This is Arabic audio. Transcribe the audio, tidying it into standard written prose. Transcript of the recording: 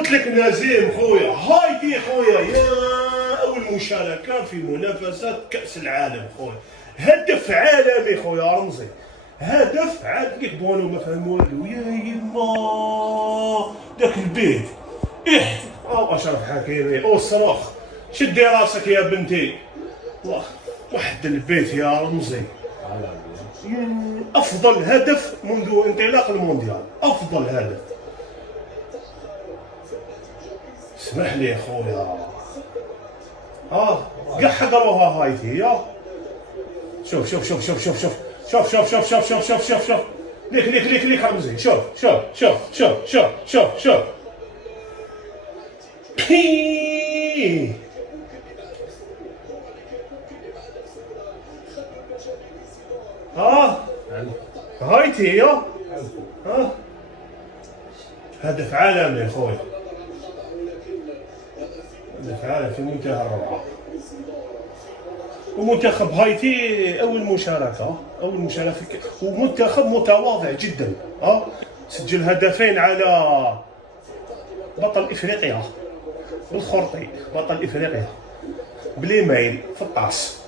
قلت لك نازيم خويا، هايتي خويا، يا اول مشاركه في منافسه كاس العالم خويا، هدف عالمي خويا رمزي، هدف عاد لك بونو ما فهم والو، يا يما داك البيت او اشرف حكيمي او صراخ، شدي راسك يا بنتي، واحد البيت يا رمزي، افضل هدف منذ انطلاق المونديال، افضل هدف. اسمح لي خويا، كاع حضروها هايتي، يا شوف شوف شوف شوف شوف شوف شوف شوف شوف شوف شوف شوف شوف شوف ليك ليك ليك ليك رمزي، شوف شوف شوف شوف شوف شوف شوف هايتي يا هدف عالمي خويا، هدف عالمي في منتهى الروعة. ومنتخب هايتي أول مشاركة، ومنتخب متواضع جدا، سجل هدفين على بطل إفريقيا بالخرطي، بطل إفريقيا بليمايل في الطاس.